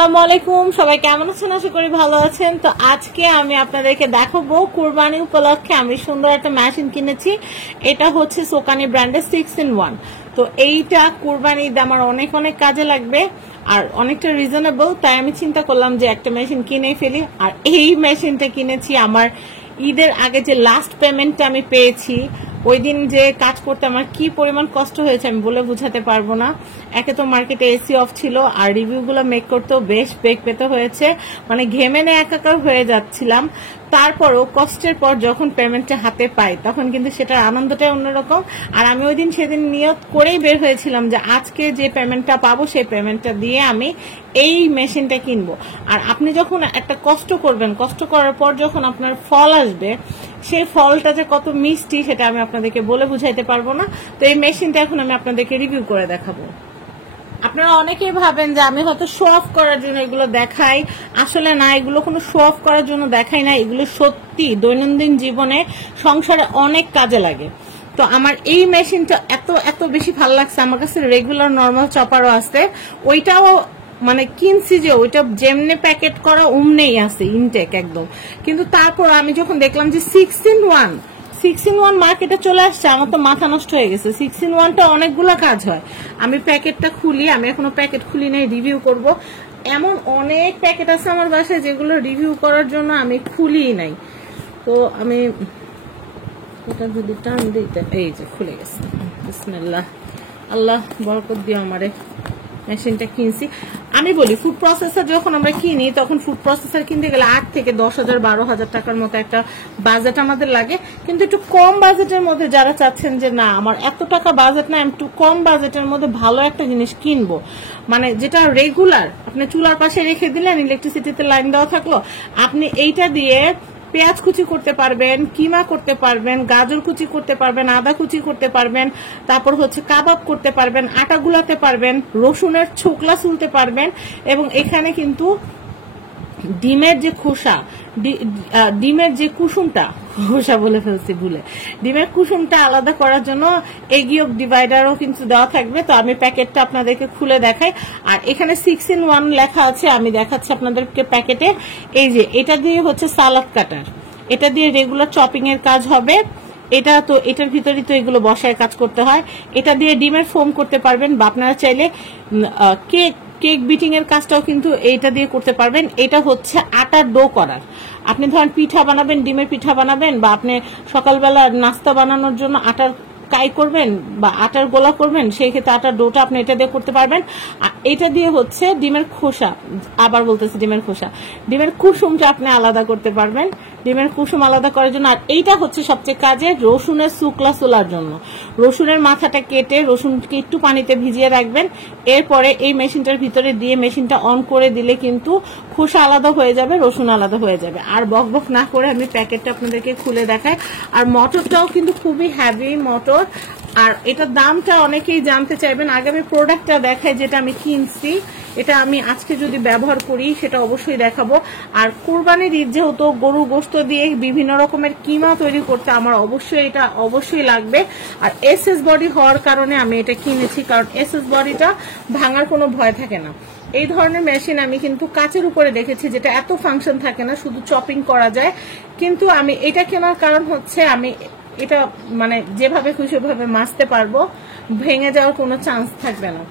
আসসালামু আলাইকুম, সবাই কেমন আছেন? আশা করি ভালো আছেন। তো আজকে আমি আপনাদেরকে দেখাবো কুরবানি উপলক্ষে আমি সুন্দর একটা মেশিন কিনেছি। এটা হচ্ছে সোকানি ব্র্যান্ডের 6-in-1। তো এইটা কুরবানি ঈদে আমার অনেক অনেক কাজে লাগবে আর অনেকটা রিজনেবল, তাই আমি চিন্তা করলাম যে একটা মেশিন কিনে ফেলি। আর এই মেশিনটা কিনেছি আমার ঈদের আগে যে লাস্ট পেমেন্টটা আমি পেয়েছি, ওই দিন যে কাজ করতে আমার কি পরিমাণ কষ্ট হয়েছে আমি বলে বুঝাতে পারবো না। একে তো মার্কেটে এসি অফ ছিল, আর রিভিউগুলো মেক করতেও বেশ বেগ পেতে হয়েছে, মানে ঘেমে একাকার হয়ে যাচ্ছিলাম। তারপরও কষ্টের পর যখন পেমেন্টটা হাতে পাই তখন কিন্তু সেটার আনন্দটাই অন্যরকম। আর আমি ওই দিন সেদিন নিয়ত করেই বের হয়েছিলাম যে আজকে যে পেমেন্টটা পাবো সেই পেমেন্টটা দিয়ে আমি এই মেশিনটা কিনবো। আর আপনি যখন একটা কষ্ট করবেন, কষ্ট করার পর যখন আপনার ফল আসবে, সেই ফলটা যে কত মিষ্টি সেটা আমি আপনাদেরকে বলে বুঝাইতে পারবো না। তো এই মেশিনটা এখন আমি আপনাদেরকে রিভিউ করে দেখাবো। আপনারা অনেকেই ভাবেন যে আমি হয়তো শো অফ করার জন্য এগুলো দেখাই, আসলে না, এগুলো কোনো শো অফ করার জন্য দেখাই না। এগুলো সত্যি দৈনন্দিন জীবনে সংসারে অনেক কাজে লাগে। তো আমার এই মেশিনটা এত এত বেশি ভালো লাগছে। আমার কাছে রেগুলার নর্মাল চপারও আছে, ওইটাও মানে কিনছি যে ওইটা যেমনি প্যাকেট করা অমনেই আছে ইনটেক একদম। কিন্তু তারপর আমি যখন দেখলাম যে 6-in-1 মার্কেটে চলে আসছে, আমার তো মাথা নষ্ট হয়ে গেছে। 6-in-1টা অনেকগুলো কাজ হয়। আমি প্যাকেটটা খুলি, আমি এখনো প্যাকেট খুলি নাই, রিভিউ করব। এমন অনেক প্যাকেট আছে আমার বাসায় যেগুলো রিভিউ করার জন্য আমি খুলি নাই। তো আমি এটা যদি টান দিতে, এই যে খুলে গেছে। বিসমিল্লাহ, আল্লাহ বরকত দিও আমারে। মেশিনটা কিনছি, আমি বলি ফুড প্রসেসর যখন আমরা কিনি তখন ফুড প্রসেসর কিনতে গেলে 8 থেকে 10,000 12,000 টাকার মতো একটা বাজেট আমাদের লাগে। কিন্তু একটু কম বাজেটের মধ্যে যারা চাচ্ছেন যে না আমার এত টাকা বাজেট না, একটু কম বাজেটের মধ্যে ভালো একটা জিনিস কিনবো, মানে যেটা রেগুলার আপনি চুলার পাশে রেখে দিলেন, ইলেকট্রিসিটিতে লাইন দেওয়া থাকলো, আপনি এইটা দিয়ে পেঁয়াজ কুচি করতে পারবেন, কিমা করতে পারবেন, গাজর কুচি করতে পারবেন, আদা কুচি করতে পারবেন, তারপর হচ্ছে কাবাব করতে পারবেন, আটা গুলাতে পারবেন, রসুনের ছোকলা চুলতে পারবেন। এবং এখানে কিন্তু ডিমের যে খোসা, ডিমের যে কুসুমটা, খোসা বলে ফেলছি ভুলে, ডিমের কুসুমটা আলাদা করার জন্য এগিয়ক ডিভাইডারও কিন্তু দেওয়া থাকবে। তো আমি প্যাকেটটা আপনাদেরকে খুলে দেখাই। আর এখানে 6-in-1 লেখা আছে, আমি দেখাচ্ছি আপনাদেরকে প্যাকেটে। এই যে এটা দিয়ে হচ্ছে সালাদ কাটার, এটা দিয়ে রেগুলার চপিং এর কাজ হবে। এটা তো এটার ভিতরে তো এগুলো বসায় কাজ করতে হয়। এটা দিয়ে ডিমের ফোম করতে পারবেন, বা আপনারা চাইলে কেক বিটিং এর কাজটাও কিন্তু এইটা দিয়ে করতে পারবেন। এটা হচ্ছে আটার ডো করার। আপনি ধরেন পিঠা বানাবেন, ডিমের পিঠা বানাবেন, বা আপনি সকালবেলা নাস্তা বানানোর জন্য আটার কাই করবেন বা আটার গোলা করবেন, সেই ক্ষেত্রে আটার ডোটা আপনি এটা দিয়ে করতে পারবেন। আর এটা দিয়ে হচ্ছে ডিমের খোসা, আবার বলতেছি ডিমের খোসা, ডিমের কুসুমটা আপনি আলাদা করতে পারবেন, ডিমের কুসুম আলাদা করার জন্য। আর এইটা হচ্ছে সবচেয়ে কাজে রসুনের শুকলা চুলার জন্য। রসুনের মাথাটা কেটে রসুনকে একটু পানিতে ভিজিয়ে রাখবেন, এরপরে এই মেশিনটার ভিতরে দিয়ে মেশিনটা অন করে দিলে কিন্তু খোসা আলাদা হয়ে যাবে, রসুন আলাদা হয়ে যাবে। আর বক বক না করে আমি প্যাকেটটা আপনাদেরকে খুলে দেখাই। আর মোটরটাও কিন্তু খুবই হ্যাভি মোটর। আর এটার দামটা অনেকেই জানতে চাইবেন, আগে আমি প্রোডাক্টটা দেখাই যেটা আমি কিনছি। এটা আমি আজকে যদি ব্যবহার করি সেটা অবশ্যই দেখাবো। আর কোরবানির ঈদ যেহেতু গরু গোশত দিয়ে বিভিন্ন রকমের কিমা তৈরি করতে আমার অবশ্যই এটা অবশ্যই লাগবে। আর এসএস বডি হওয়ার কারণে আমি এটা কিনেছি, কারণ এসএস বডিটা ভাঙার কোনো ভয় থাকে না। এই ধরনের মেশিন আমি কিন্তু কাচের উপরে দেখেছি যেটা এত ফাংশন থাকে না, শুধু চপিং করা যায়। কিন্তু আমি এটা কেনার কারণ হচ্ছে আমি এটা মানে যেভাবে খুশি ভাবে মাজতে পারবো, ভেঙে যাওয়ার কোনো চান্স থাকবে না।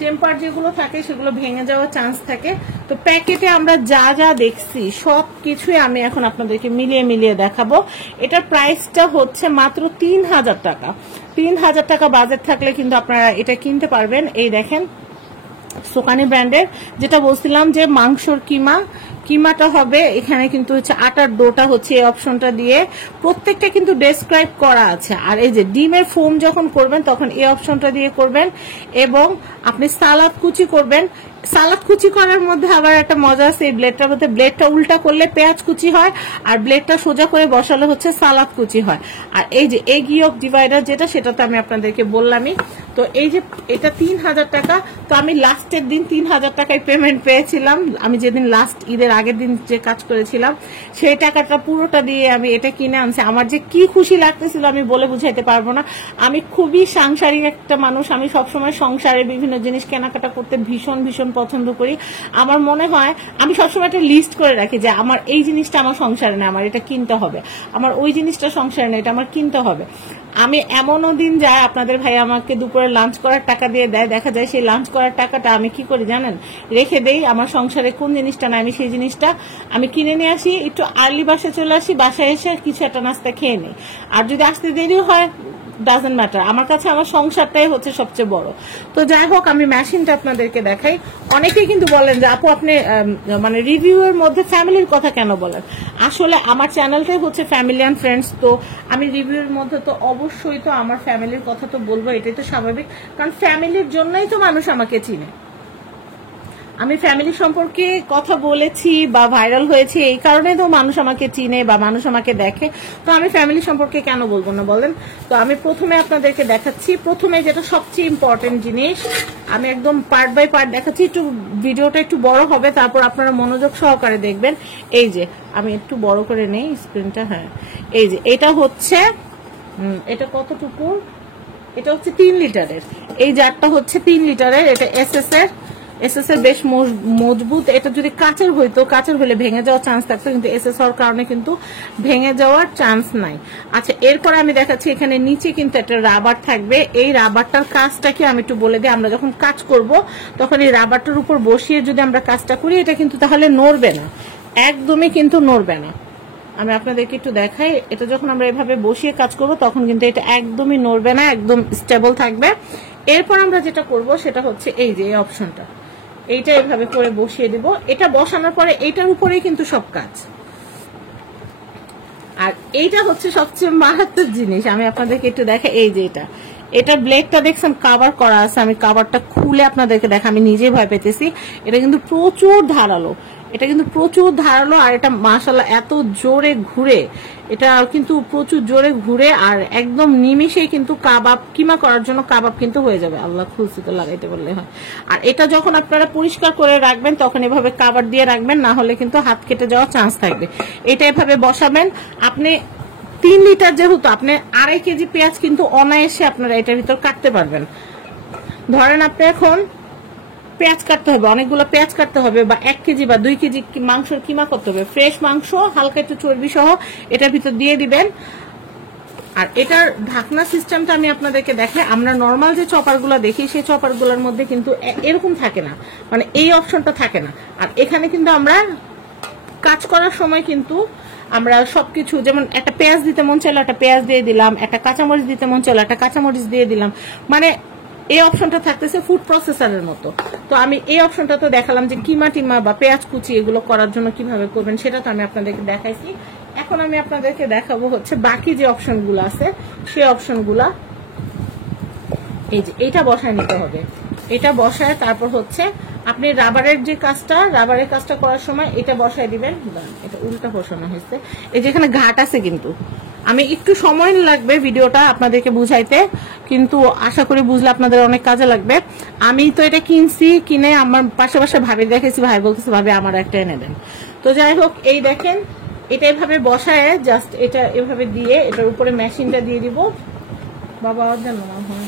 টেম্পার যেগুলো থাকে সেগুলো ভেঙে যাওয়ার চান্স থাকে। তো প্যাকেটে আমরা যা যা দেখছি সব কিছুই আমি এখন আপনাদেরকে মিলিয়ে মিলিয়ে দেখাবো। এটার প্রাইসটা হচ্ছে মাত্র 3,000 টাকা। 3,000 টাকা বাজেট থাকলে কিন্তু আপনারা এটা কিনতে পারবেন। এই দেখেন সোকানি ব্র্যান্ডের, যেটা বলছিলাম যে মাংসর কিমাটা হবে। এখানে কিন্তু হচ্ছে আটার ডোটা হচ্ছে এই অপশনটা দিয়ে, প্রত্যেকটা কিন্তু ডেসক্রাইব করা আছে। আর এই যে ডিমের ফোম যখন করবেন তখন এই অপশনটা দিয়ে করবেন। এবং আপনি সালাদ কুচি করবেন, সালাদ কুচি করার মধ্যে আবার একটা মজা আছে এই ব্লেডটার মধ্যে। ব্লেডটা উল্টা করলে পেঁয়াজ কুচি হয়, আর ব্লেডটা সোজা করে বসালে হচ্ছে সালাদ কুচি হয়। আর এই যে এগিয়ক ডিভাইডার যেটা, সেটা তো আমি আপনাদেরকে বললামই। তো এই যে এটা 3,000 টাকা। তো আমি লাস্টের দিন 3,000 টাকায় পেমেন্ট পেয়েছিলাম, আমি যেদিন লাস্ট ঈদের আগের দিন যে কাজ করেছিলাম সেই টাকাটা পুরোটা দিয়ে আমি এটা কিনে আনছি। আমার যে কি খুশি লাগতেছিল আমি বলে বুঝাইতে পারবো না। আমি খুবই সাংসারিক একটা মানুষ, আমি সবসময় সংসারে বিভিন্ন জিনিস কেনাকাটা করতে ভীষণ ভীষণ পছন্দ করি। আমার মনে হয় আমি সবসময় একটা লিস্ট করে রাখি যে আমার এই জিনিসটা আমার সংসারে নেই, আমার এটা কিনতে হবে, আমার ওই জিনিসটা সংসারে নেই, এটা আমার কিনতে হবে। আমি এমনও দিন যায় আপনাদের ভাই আমাকে দুপুরে লাঞ্চ করার টাকা দিয়ে দেয়, দেখা যায় সেই লাঞ্চ করার টাকাটা আমি কি করি জানেন, রেখে দেই। আমার সংসারে কোন জিনিসটা না আমি সেই জিনিসটা আমি কিনে নিয়ে আসি, একটু আর্লি বাসায় চলে আসি, বাসায় এসে কিছু একটা নাস্তা খেয়ে নিই। আর যদি আসতে দেরিও হয় ডাজন্ট ম্যাটার, আমার কাছে আমার সংসারটাই হচ্ছে সবচেয়ে বড়। তো যাই হোক, আমি মেশিনটা আপনাদেরকে দেখাই। অনেকেই কিন্তু বলেন যে আপু আপনি মানে রিভিউ এর মধ্যে ফ্যামিলির কথা কেন বলেন? আসলে আমার চ্যানেলটাই হচ্ছে ফ্যামিলি অ্যান্ড ফ্রেন্ডস, তো আমি রিভিউ এর মধ্যে তো অবশ্যই তো আমার ফ্যামিলির কথা তো বলবো, এটাই তো স্বাভাবিক, কারণ ফ্যামিলির জন্যই তো মানুষ আমাকে চিনে। আমি ফ্যামিলি সম্পর্কে কথা বলেছি বা ভাইরাল হয়েছে এই কারণে তো মানুষ আমাকে চিনে বা মানুষ আমাকে দেখে, তো আমি ফ্যামিলি সম্পর্কে কেন বলবো না বলেন? তো আমি প্রথমে আপনাদেরকে দেখাচ্ছি, প্রথমে যেটা সবচেয়ে ইম্পর্টেন্ট জিনিস, আমি একদম পার্ট বাই পার্ট দেখাচ্ছি, একটু ভিডিওটা একটু বড় হবে, তারপর আপনারা মনোযোগ সহকারে দেখবেন। এই যে আমি একটু বড় করে নেই স্ক্রিনটা, হ্যাঁ এই যে এটা হচ্ছে এটা কতটুকু, এটা হচ্ছে 3 লিটারের, এই জারটা হচ্ছে 3 লিটারের, এটা এসএস এর বেশ মজবুত। এটা যদি কাচের হইতো, কাচের হলে ভেঙে যাওয়ার চান্স থাকতো, কিন্তু এসএস হওয়ার কারণে কিন্তু ভেঙে যাওয়ার চান্স নাই। আচ্ছা, এরপর আমি দেখাচ্ছি এখানে নিচে কিন্তু একটা রাবার থাকবে। এই রাবারটার কাজটা কি আমি একটু বলে দিই, আমরা যখন কাজ করব তখন এই রাবারটার উপর বসিয়ে যদি আমরা কাজটা করি, এটা কিন্তু তাহলে নড়বে না, একদমই কিন্তু নড়বে না। আমি আপনাদেরকে একটু দেখাই, এটা যখন আমরা এভাবে বসিয়ে কাজ করব তখন কিন্তু এটা একদমই নড়বে না, একদম স্টেবল থাকবে। এরপর আমরা যেটা করব সেটা হচ্ছে এই যে এই অপশনটা, এইটা এভাবে করে বসিয়ে দিব। এটা বসানোর পরে এইটার উপরেই কিন্তু সব কাজ। আর এইটা হচ্ছে সবচেয়ে মারাত্মক জিনিস, আমি আপনাদেরকে একটু দেখাই। এই যে এটা ব্লেডটা দেখছেন কাভার করা আছে, আমি কাভারটা খুলে আপনাদেরকে দেখা, আমি নিজেই ভয় পেতেছি। এটা কিন্তু প্রচুর ধারালো, এটা কিন্তু প্রচুর ধারালো, আর এটা মাশাআল্লাহ এত জোরে ঘুরে, এটা কিন্তু প্রচুর জোরে ঘুরে, আর একদম নিমিশেই কিন্তু কাবাব কিমা করার জন্য কাবাব কিন্তু হয়ে যাবে। আল্লাহ খুলছি তো লাগাইতে বললে হয়। আর এটা যখন আপনারা পরিষ্কার করে রাখবেন তখন এভাবে কাভার দিয়ে রাখবেন, না হলে কিন্তু হাত কেটে যাওয়ার চান্স থাকবে। এটা এভাবে বসাবেন। আপনি 3 লিটার যেহেতু, আপনি 2.5 কেজি পেঁয়াজ কিন্তু অনায়াসে আপনারা এটার ভিতর কাটতে পারবেন। ধরেন আপনি এখন পেঁয়াজ কাটতে হবে, অনেকগুলো পেঁয়াজ কাটতে হবে, বা 1 কেজি বা 2 কেজি মাংসের কিমা করতে হবে, ফ্রেশ মাংস হালকা একটু চর্বি সহ এটার ভিতর দিয়ে দিবেন। আর এটার ঢাকনা সিস্টেমটা আমি আপনাদেরকে দেখাই। আমরা নর্মাল যে চপারগুলো দেখি সেই চপারগুলোর মধ্যে কিন্তু এরকম থাকে না, মানে এই অপশনটা থাকে না। আর এখানে কিন্তু আমরা কাজ করার সময় কিন্তু আমরা সবকিছু, যেমন একটা পেঁয়াজ দিতে মন চাইলে একটা পেঁয়াজ দিয়ে দিলাম, একটা কাঁচামরিচ দিতে মন চাইলে একটা কাঁচামরিচ দিয়ে দিলাম, মানে এই অপশনটা থাকতেছে ফুড প্রসেসরের মতো। তো আমি এই অপশনটা তো দেখালাম যে কিমা টিমা বা পেঁয়াজ কুচি এগুলো করার জন্য কিভাবে করবেন সেটা তো আমি আপনাদেরকে দেখাইছি। এখন আমি আপনাদেরকে দেখাবো হচ্ছে বাকি যে অপশনগুলো আছে সেই অপশনগুলা। এই যে এটা বসায় নিতে হবে, এটা বসায় তারপর হচ্ছে আপনি রাবারের যে কাজটা, রাবারের কাজটা করার সময় এটা বসায় দিবেন। এটা উল্টা বসানো হয়েছে, এই যেখানে ঘাট আছে, কিন্তু আমি একটু সময় লাগবে ভিডিওটা আপনাদেরকে বুঝাইতে, কিন্তু আশা করি বুঝলে আপনাদের অনেক কাজে লাগবে। আমি তো এটা কিনছি, কিনে আমার পাশাপাশি ভাবি দেখেছি, ভাই বলতেছে ভাবি আমার একটা এনে দেন। তো যাই হোক, এই দেখেন এটা এভাবে বসায় জাস্ট এটা এভাবে দিয়ে এটার উপরে মেশিনটা দিয়ে দিব। বাবা জানো না, হ্যাঁ।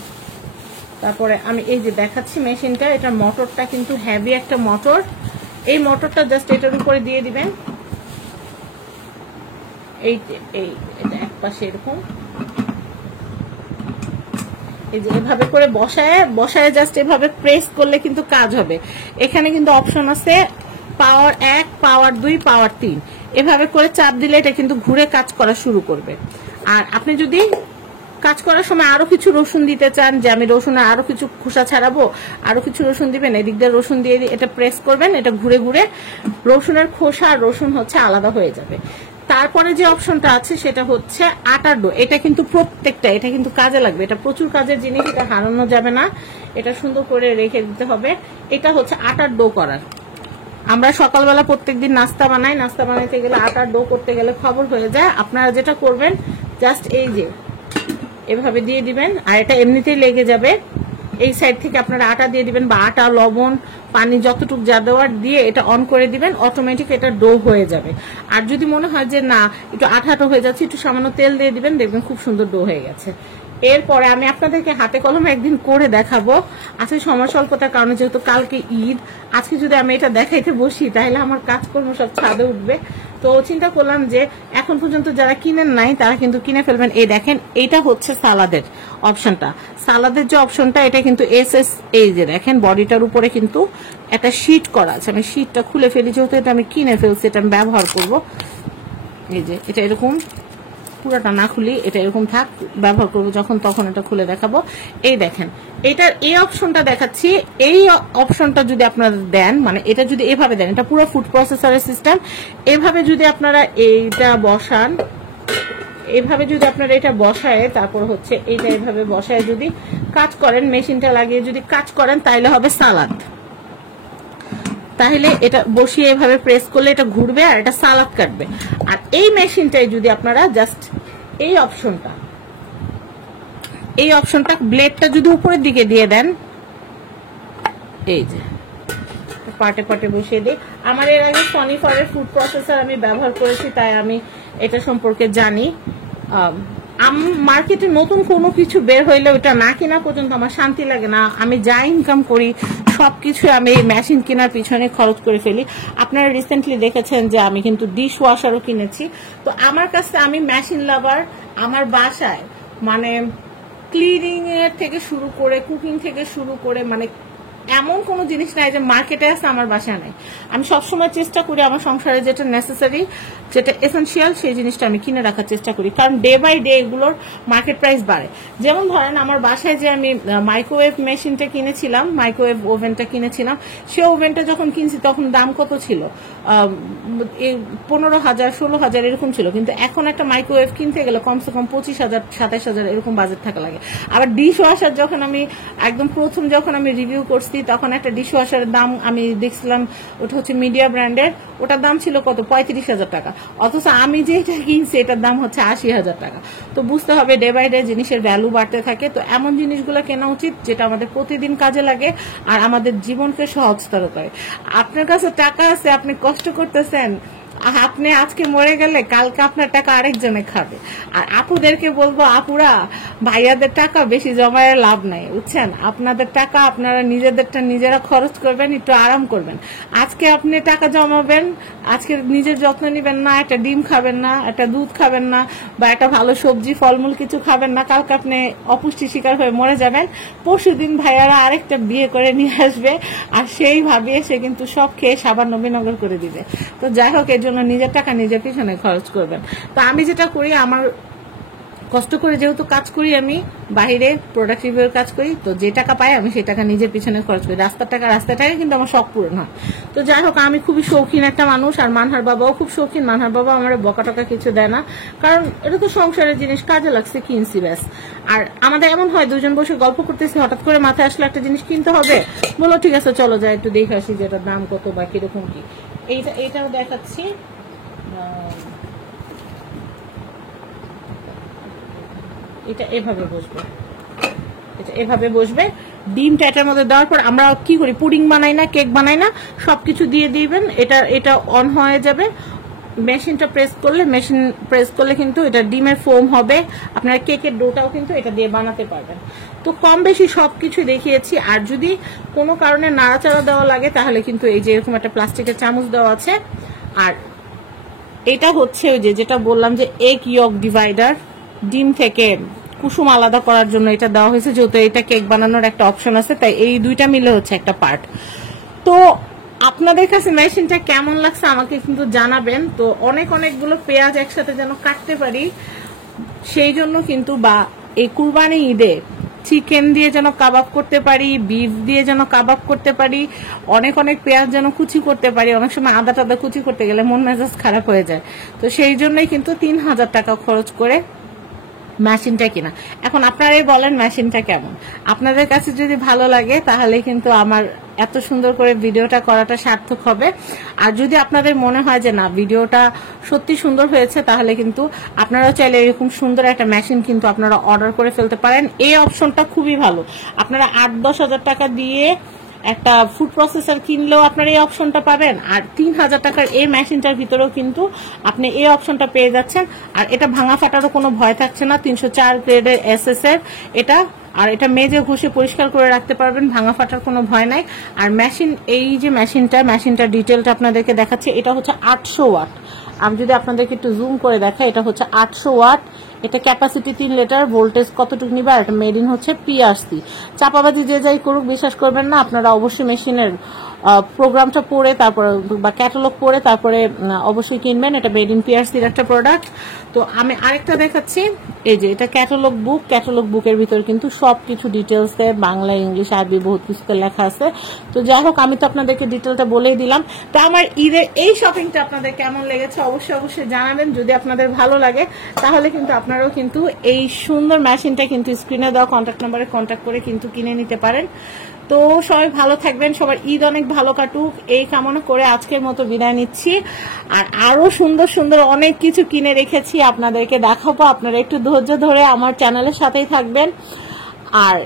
তারপরে আমি এই যে দেখাচ্ছি মেশিনটা, এটা মোটরটা কিন্তু হেভি একটা মোটর। এই মোটরটা জাস্ট এটার উপরে দিয়ে দিবেন। এটা এক পাশে এরকম, এই যে এভাবে করে বসায় জাস্ট এভাবে প্রেস করলে কিন্তু কাজ হবে। এখানে কিন্তু অপশন আছে পাওয়ার 1, পাওয়ার 2, পাওয়ার 3, এভাবে করে চাপ দিলে এটা কিন্তু ঘুরে কাজ করা শুরু করবে। আর আপনি যদি কাজ করার সময় আরো কিছু রসুন দিতে চান, যে আমি রসুন আরো কিছু খোসা ছাড়াবো, আরো কিছু রসুন দিবেন, এদিক দিয়ে রসুন দিয়ে এটা প্রেস করবেন, এটা ঘুরে ঘুরে রসুনের খোসা আর রসুন হচ্ছে আলাদা হয়ে যাবে। তারপরে যে অপশনটা আছে সেটা হচ্ছে আটার ডো। এটা কিন্তু প্রত্যেকটা, এটা কিন্তু কাজে লাগবে, এটা প্রচুর কাজের জিনিস, এটা হারানো যাবে না, এটা সুন্দর করে রেখে দিতে হবে। এটা হচ্ছে আটার ডো করার। আমরা সকালবেলা প্রত্যেকদিন নাস্তা বানাই, নাস্তা বানাইতে গেলে আটার ডো করতে গেলে খবর হয়ে যায়। আপনারা যেটা করবেন জাস্ট এই যে এভাবে দিয়ে দিবেন, আর এটা এমনিতেই লেগে যাবে। এই সাইড থেকে আপনারা আটা দিয়ে দিবেন, বা আটা, লবণ, পানি যতটুকু যা দেওয়ার দিয়ে এটা অন করে দিবেন, অটোমেটিক এটা ডো হয়ে যাবে। আর যদি মনে হয় যে না একটু আঠা হয়ে যাচ্ছে, একটু সামান্য তেল দিয়ে দিবেন, দেখবেন খুব সুন্দর ডো হয়ে গেছে। এরপরে আমি আপনাদেরকে হাতে কলমে একদিন করে দেখাবো। আজকে সময় স্বল্পতার কারণে, যেহেতু কালকে ঈদ, আজকে যদি আমি এটা দেখাইতে বসি তাহলে আমার কাজকর্ম সব ছাদে উঠবে। তো চিন্তা করলাম যে এখন পর্যন্ত যারা কিনেন নাই তারা কিন্তু কিনে ফেলবেন। এই দেখেন, এইটা হচ্ছে সালাদের অপশনটা। সালাদের যে অপশনটা, এটা কিন্তু এসএস, এই যে দেখেন বডিটার উপরে কিন্তু একটা শীট করা আছে। আমি শীটটা খুলে ফেলি, যেহেতু এটা আমি কিনে ফেলছি, এটা আমি ব্যবহার করব। এই যে এটা এরকম পুরোটা না খুলি, এটা এরকম থাক, ব্যবহার করব যখন তখন এটা খুলে দেখাবো। এই দেখেন, এটার এই অপশনটা দেখাচ্ছি। এই অপশনটা যদি আপনারা দেন, মানে এটা যদি এভাবে দেন, এটা পুরো ফুড প্রসেসরের সিস্টেম, এভাবে যদি আপনারা এইটা বসান, এভাবে যদি আপনারা এটা বসায়, তারপর হচ্ছে এইটা এভাবে বসায় যদি কাজ করেন, মেশিনটা লাগিয়ে যদি কাজ করেন, তাহলে হবে সালাদ। তাহলে এটা বসিয়ে এভাবে প্রেস করলে এটা ঘুরবে আর এটা সালাদ কাটবে। আর এই মেশিনটাই যদি আপনারা জাস্ট এই অপশনটা ব্লেডটা যদি উপরের দিকে দিয়ে দেন, এই যে পার্টে পার্টে বসিয়ে দিই। আমার এর আগে সনিফারের ফুড প্রসেসর আমি ব্যবহার করেছি, তাই আমি এটা সম্পর্কে জানি। মার্কেটে নতুন কোনো কিছু বের হইলে ওটা না কেনা পর্যন্ত আমার শান্তি লাগে না। আমি যা ইনকাম করি সবকিছু আমি এই মেশিন কেনার পিছনে খরচ করে ফেলি। আপনারা রিসেন্টলি দেখেছেন যে আমি কিন্তু ডিশ ওয়াশারও কিনেছি। তো আমার কাছে, আমি মেশিন লাভার। আমার বাসায় মানে ক্লিনিং এর থেকে শুরু করে, কুকিং থেকে শুরু করে, মানে এমন কোনো জিনিস নাই যে মার্কেটে আছে আমার বাসায় নাই। আমি সবসময় চেষ্টা করি আমার সংসারে যেটা নেসেসারি, যেটা এসেনশিয়াল, সেই জিনিসটা আমি কিনে রাখার চেষ্টা করি, কারণ ডে বাই ডে এগুলোর মার্কেট প্রাইস বাড়ে। যেমন ধরেন আমার বাসায় যে আমি মাইক্রোওয়েভ মেশিনটা কিনেছিলাম, মাইক্রোওয়েভ ওভেনটা কিনেছিলাম, সে ওভেনটা যখন কিনছি তখন দাম কত ছিল, 15,000 16,000 এরকম ছিল। কিন্তু এখন একটা মাইক্রোওয়েভ কিনতে গেলে কমসে কম 25,000 27,000 এরকম বাজেট থাকা লাগে। আবার ডিশ ওয়াশার যখন আমি একদম প্রথম যখন আমি রিভিউ করছি, তখন একটা ডিশ ওয়াশারের দাম আমি দেখছিলাম, ওটা হচ্ছে মিডিয়া ব্র্যান্ডের, ওটার দাম ছিল কত 35,000 টাকা। অথচ আমি যেটা কিনছি এটার দাম হচ্ছে 80,000 টাকা। তো বুঝতে হবে ডে বাই ডে জিনিসের ভ্যালু বাড়তে থাকে। তো এমন জিনিসগুলো কেনা উচিত যেটা আমাদের প্রতিদিন কাজে লাগে আর আমাদের জীবনকে সহজতর করে। আপনার কাছে টাকা আছে, আপনি কষ্ট করতেছেন, আপনি আজকে মরে গেলে কালকে আপনার টাকা আরেকজনে খাবে। আর আপুদেরকে বলবো, আপুরা ভাইয়াদের টাকা বেশি জমায় লাভ নাই, বুঝছেন? আপনাদের টাকা আপনারা নিজেদেরটা নিজেরা খরচ করবেন, একটু আরাম করবেন। আজকে আপনি টাকা জমাবেন, আজকে নিজের যত্ন নিবেন না, একটা ডিম খাবেন না, একটা দুধ খাবেন না, বা একটা ভালো সবজি ফলমূল কিছু খাবেন না, কালকে আপনি অপুষ্টি শিকার হয়ে মরে যাবেন। পরশুদিন ভাইয়ারা আরেকটা বিয়ে করে নিয়ে আসবে, আর সেই ভাবিয়ে সে কিন্তু সব খেয়ে সাবান নবীনগর করে দিবে। তো যাই হোক, এর জন্য নিজের টাকা নিজের পিছনে খরচ করবেন। তো আমি যেটা করি, আমার কষ্ট করে যেহেতু কাজ করি, আমি বাইরে প্রোডাক্ট রিভিউর কাজ করি, তো যে টাকা পাই আমি সেই টাকা নিজের পিছনে খরচ করি। রাস্তার টাকা কিন্তু আমার শখ পূরণ হয়। তো যাই হোক, আমি খুবই শৌখিন একটা মানুষ, আর মানহার বাবাও খুব শৌখিন। মানহার বাবা আমার বকা টকা কিছু দেয় না, কারণ এটা তো সংসারের জিনিস, কাজে লাগছে, কিনছি ব্যাস। আর আমাদের এমন হয়, দুজন বসে গল্প করতেছি, হঠাৎ করে মাথায় আসলে একটা জিনিস কিনতে হবে, বলো ঠিক আছে চলো যাই একটু দেখে আসি যেটার দাম কত বা কিরকম কি। এইটাও দেখাচ্ছি। এটা এভাবে বসবে, এটা এভাবে বসবে। ডিমটা এটার মধ্যে দেওয়ার পর আমরা কি করি, পুডিং বানাই না, কেক বানাই না, সবকিছু দিয়ে দিবেন। এটা অন হয়ে যাবে। মেশিন প্রেস করলে কিন্তু এটা ডিমের ফোম হবে। আপনারা কেকের ডোটাও কিন্তু এটা দিয়ে বানাতে পারবেন। তো কম বেশি সবকিছু দেখিয়েছি। আর যদি কোনো কারণে নাড়াচাড়া দেওয়া লাগে, তাহলে কিন্তু এই যে এরকম একটা প্লাস্টিকের চামচ দেওয়া আছে। আর এটা হচ্ছে ওই যেটা বললাম যে এগ ইয়ক ডিভাইডার, ডিম থেকে কুসুম আলাদা করার জন্য এটা দেওয়া হয়েছে, যেহেতু এটা কেক বানানোর একটা অপশন আছে, তাই এই দুইটা মিলে হচ্ছে একটা পার্ট। তো আপনাদের কাছে মেশিনটা কেমন লাগছে আমাকে কিন্তু জানাবেন। তো অনেকগুলো পেঁয়াজ একসাথে যেন কাটতে পারি, সেই জন্য কিন্তু, বা এই কুরবানি ঈদে চিকেন দিয়ে যেন কাবাব করতে পারি, বিফ দিয়ে যেন কাবাব করতে পারি, অনেক পেঁয়াজ যেন কুচি করতে পারি। অনেক সময় আদা টাদা কুচি করতে গেলে মন মেজাজ খারাপ হয়ে যায়। তো সেই জন্যই কিন্তু 3,000 টাকা খরচ করে মেশিনটা কিনা। এখন আপনারাই বলেন মেশিনটা কেমন। আপনাদের কাছে যদি ভালো লাগে তাহলে কিন্তু আমার এত সুন্দর করে ভিডিওটা করাটা সার্থক হবে। আর যদি আপনাদের মনে হয় যে না, ভিডিওটা সত্যি সুন্দর হয়েছে, তাহলে কিন্তু আপনারাও চাইলে এরকম সুন্দর একটা মেশিন কিন্তু আপনারা অর্ডার করে ফেলতে পারেন। এই অপশনটা খুবই ভালো। আপনারা 8-10 হাজার টাকা দিয়ে একটা ফুড প্রসেসর কিনলেও আপনার এই অপশনটা পাবেন, আর 3000 টাকার এই মেশিনটার ভিতরেও কিন্তু আপনি এই অপশনটা পেয়ে যাচ্ছেন। আর এটা ভাঙা ফাটারও কোনো ভয় থাকছে না, 304 গ্রেডের SS এর এটা। আর এটা মেজে ঘষে পরিষ্কার করে রাখতে পারবেন, ভাঙা ফাটার কোনো ভয় নাই। আর মেশিন, এই যে মেশিনটা ডিটেলটা আপনাদেরকে দেখাচ্ছি, এটা হচ্ছে 800 ওয়াট। আমি যদি আপনাদেরকে একটু জুম করে দেখাই, এটা হচ্ছে 800 ওয়াট। এটা ক্যাপাসিটি 3 লিটার, ভোল্টেজ কতটুকু নিবে, আর এটা মেড ইন হচ্ছে PRC। চাপাবাজি যে যাই করুক বিশ্বাস করবেন না, আপনারা অবশ্যই মেশিনের প্রোগ্রামটা পড়ে তারপরে বা ক্যাটালগ পড়ে তারপরে অবশ্যই কিনবেন। এটা মেড ইন PRCর একটা প্রোডাক্ট। তো আমি আরেকটা দেখাচ্ছি, এই যে এটা ক্যাটালগ বুকের ভিতর কিন্তু সবকিছু ডিটেলসে বাংলা, ইংলিশ, আরবি বহুত কিছুতে লেখা আছে। তো যাই হোক, আমি তো আপনাদেরকে ডিটেলটা বলেই দিলাম। তো আমার ঈদের এই শপিংটা আপনাদের কেমন লেগেছে অবশ্যই জানাবেন। যদি আপনাদের ভালো লাগে তাহলে কিন্তু আপনারাও কিন্তু এই সুন্দর মেশিনটা কিন্তু স্ক্রিনে দেওয়া কন্ট্যাক্ট নাম্বারে কন্ট্যাক্ট করে কিন্তু কিনে নিতে পারেন। তো সবাই ভালো থাকবেন, সবার ঈদ অনেক ভালো কাটুক এই কামনা করে আজকের মতো বিদায় নিচ্ছি। আর আরো সুন্দর অনেক কিছু কিনে রেখেছি আপনাদেরকে দেখাবো, আপনারা একটু ধৈর্য ধরে আমার চ্যানেলের সাথেই থাকবেন। আর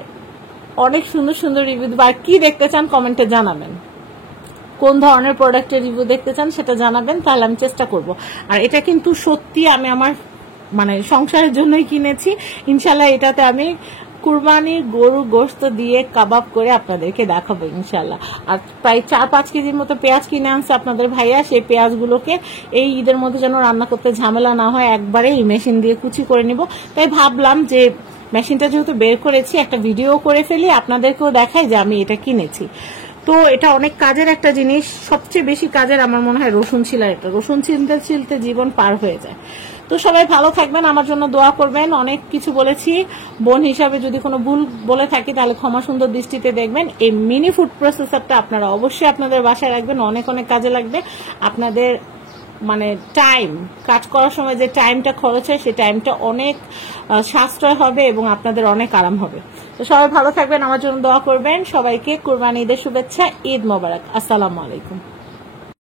অনেক সুন্দর রিভিউ দেবো। আর কি দেখতে চান কমেন্টে জানাবেন, কোন ধরনের প্রোডাক্টের রিভিউ দেখতে চান সেটা জানাবেন, তাহলে আমি চেষ্টা করব। আর এটা কিন্তু সত্যি আমি আমার সংসারের জন্যই কিনেছি। ইনশাল্লাহ এটাতে আমি কুরবানির গরু গোশত দিয়ে কাবাব করে আপনাদেরকে দেখাবো ইনশাল্লাহ। আর প্রায় 4-5 কেজির মতো পেঁয়াজ কিনে আনছে আপনাদের ভাইয়া। সেই পেঁয়াজগুলোকে এই ঈদের মধ্যে যেন রান্না করতে ঝামেলা না হয়, একবারে এই মেশিন দিয়ে কুচি করে নিব। তাই ভাবলাম যে মেশিনটা যেহেতু বের করেছি, একটা ভিডিও করে ফেলি, আপনাদেরকেও দেখাই যে আমি এটা কিনেছি। তো এটা অনেক কাজের একটা জিনিস, সবচেয়ে বেশি কাজের আমার মনে হয় রসুন ছিলার। এটা রসুন ছিলতে জীবন পার হয়ে যায়। তো সবাই ভালো থাকবেন, আমার জন্য দোয়া করবেন। অনেক কিছু বলেছি, বোন হিসাবে যদি কোনো ভুল বলে থাকি তাহলে ক্ষমা সুন্দর দৃষ্টিতে দেখবেন। এই মিনি ফুড প্রসেসরটা আপনারা অবশ্যই আপনাদের বাসায় রাখবেন, অনেক কাজে লাগবে। আপনাদের টাইম কাজ করার সময় যে টাইমটা খরচ হয় সেই টাইমটা অনেক সাশ্রয় হবে এবং আপনাদের অনেক আরাম হবে। তো সবাই ভালো থাকবেন, আমার জন্য দোয়া করবেন। সবাইকে কুরবানি ঈদের শুভেচ্ছা, ঈদ মোবারক, আসসালামু আলাইকুম।